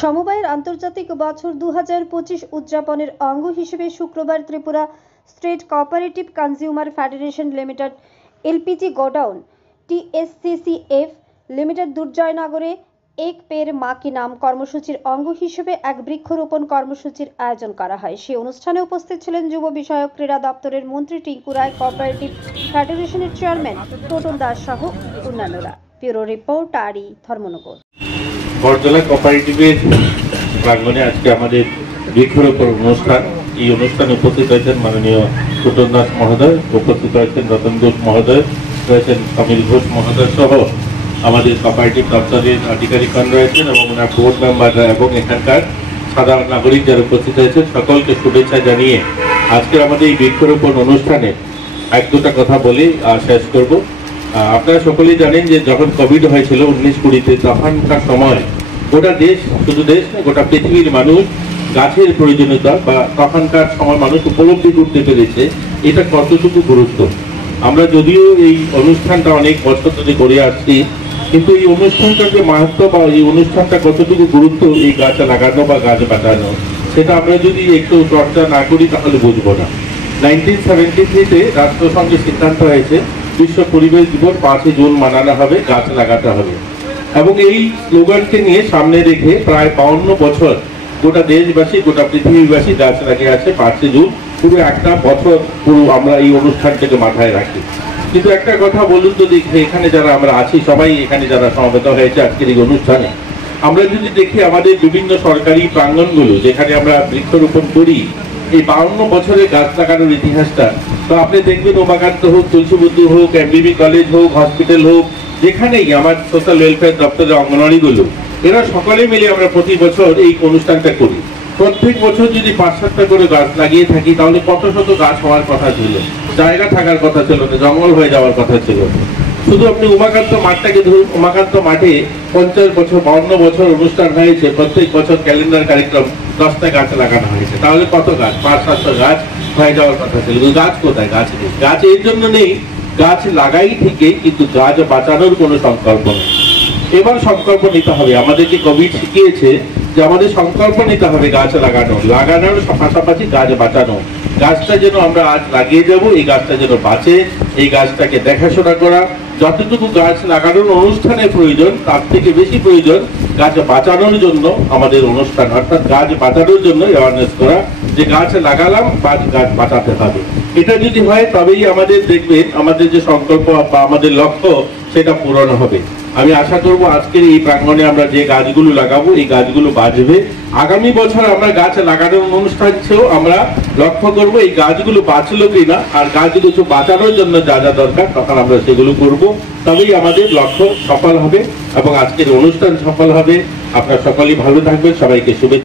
সমবায়ের আন্তর্জাতিক বছর 2025 উদযাপনের অঙ্গ হিসেবে শুক্রবার Tripura state cooperative consumer federation limited LPG godown TSCCF limited দুর্জয়নগরে এক পের মা কি নাম কর্মসূচির অঙ্গ হিসেবে এক বৃক্ষরোপণ কর্মসূচির আয়োজন করা হয়। সেই অনুষ্ঠানে উপস্থিত ছিলেন যুব বিষয়ক ক্রীড়া দপ্তরের মন্ত্রী টিঙ্কু রায়, কোঅপারেটিভ ফেডারেশনের চেয়ারম্যান টোটন দাস সহ অন্যান্যরা। ব্যুরো রিপোর্ট আরি ধর্মনগর। বরজলা কোঅপারেটিভের প্রাঙ্গণে আজকে আমাদের বৃক্ষরোপণ অনুষ্ঠান। এই অনুষ্ঠানে উপস্থিত হয়েছেন মাননীয় টোটন দাস মহোদয়, উপস্থিত হয়েছেন রতন ঘোষ মহোদয়, রয়েছেন সমীর ঘোষ মহোদয় সহ আমাদের কোঅপারেটিভ দপ্তরের আধিকারিকগণ রয়েছেন এবং ওনার বোর্ড মেম্বাররা এবং এখানকার সাধারণ নাগরিক যারা উপস্থিত হয়েছেন সকলকে শুভেচ্ছা জানিয়ে আজকে আমাদের এই বৃক্ষরোপণ অনুষ্ঠানে এক দুটা কথা বলে শেষ করব। আপনারা সকলেই জানেন যে যখন কোভিড হয়েছিল 19-20-তে, তখনকার সময় গোটা দেশ, শুধু দেশ না গোটা পৃথিবীর মানুষ গাছের প্রয়োজনীয়তা বা তখনকার সময় মানুষ উপলব্ধি করতে পেরেছে এটা কতটুকু গুরুত্ব। আমরা যদিও এই অনুষ্ঠানটা অনেক বছর ধরে করে আসছি, কিন্তু এই অনুষ্ঠানটার যে মাহাত্ম বা এই অনুষ্ঠানটা কতটুকু গুরুত্ব এই গাছ লাগানো বা গাছ বাঁচানো, সেটা আমরা যদি একটু চর্চা না করি তাহলে বুঝবো না। 1973-তে রাষ্ট্রসংঘের সিদ্ধান্ত হয়েছে বিশ্ব পরিবেশ দিবস 5 জুন মানানো হবে, গাছ লাগাতে হবে এবং এই স্লোগানকে নিয়ে সামনে রেখে প্রায় 52 বছর গোটা দেশবাসী গোটা পৃথিবীবাসী গাছ লাগিয়ে আছে। 5 জুন পুরো একটা বছর পুরো আমরা এই অনুষ্ঠানটাকে মাথায় রাখি। কিন্তু একটা কথা বলুন তো দেখি, এখানে যারা আমরা আছি সবাই এখানে যারা সমবেত হয়েছে আজকের এই অনুষ্ঠানে, আমরা যদি দেখি আমাদের বিভিন্ন সরকারি প্রাঙ্গণগুলো যেখানে আমরা বৃক্ষরোপণ করি, এই 52 বছরের গাছ লাগানোর ইতিহাসটা তো আপনি দেখবেন উমাকান্ত হোক, তুলসীবুদ্ধ হোক, এমবিবি কলেজ হোক, হসপিটাল হোক, যেখানেই আমার সোশ্যাল ওয়েলফেয়ার দপ্তরের অঙ্গনওয়াড়িগুলো, এরা সকলে মিলে আমরা প্রতি বছর এই অনুষ্ঠানটা করি। প্রত্যেক বছর যদি 5-7টা করে গাছ লাগিয়ে থাকি তাহলে কত শত গাছ হওয়ার কথা ছিল, জায়গা থাকার কথা ছিল না, জঙ্গল হয়ে যাওয়ার কথা ছিল। শুধু আপনি উমাকান্ত মাঠটাকে ধরুন, উমাকান্ত মাঠে 50 বছর 52 বছর অনুষ্ঠান হয়েছে, প্রত্যেক বছর ক্যালেন্ডার কার্যক্রম 10টা গাছ লাগানো হয়েছে, তাহলে কত গাছ? 5-700 গাছ হয়ে যাওয়ার কথা ছিল। গাছ কোথায়? গাছ নেই। গাছ এর জন্য নেই, গাছ লাগাই ঠিকই, কিন্তু গাছ বাঁচানোর কোনো সংকল্প নেই। এবার সংকল্প নিতে হবে, আমাদেরকে কোভিড শিখিয়েছে যে আমাদের সংকল্প নিতে হবে গাছ লাগানোর পাশাপাশি গাছ বাঁচানো। গাছটা যেন আমরা আজ লাগিয়ে যাব, এই গাছটা যেন বাঁচে, এই গাছটাকে দেখাশোনা করা। যতটুকু গাছ লাগানোর অনুষ্ঠানের প্রয়োজন তার থেকে বেশি প্রয়োজন গাছ বাঁচানোর জন্য আমাদের অনুষ্ঠান, অর্থাৎ গাছ বাঁচানোর জন্য অ্যাওয়ারনেস করা যে গাছ লাগালাম বা গাছ বাঁচাতে হবে। এটা যদি হয় তবেই আমাদের দেখবেন আমাদের যে সংকল্প বা আমাদের লক্ষ্য সেটা পূরণ হবে। আমি আশা করব আজকের এই প্রাঙ্গণে আমরা যে গাছগুলো লাগাবো এই গাছগুলো বাঁচবে। আগামী বছর আমরা গাছ লাগানোর অনুষ্ঠান চেয়েও আমরা লক্ষ্য করব এই গাছগুলো বাঁচলো কিনা, আর গাছগুলো বাঁচানোর জন্য যা যা দরকার তখন আমরা সেগুলো করব, তবেই আমাদের লক্ষ্য সফল হবে এবং আজকের অনুষ্ঠান সফল হবে। আপনারা সকলেই ভালো থাকবেন, সবাইকে শুভেচ্ছা।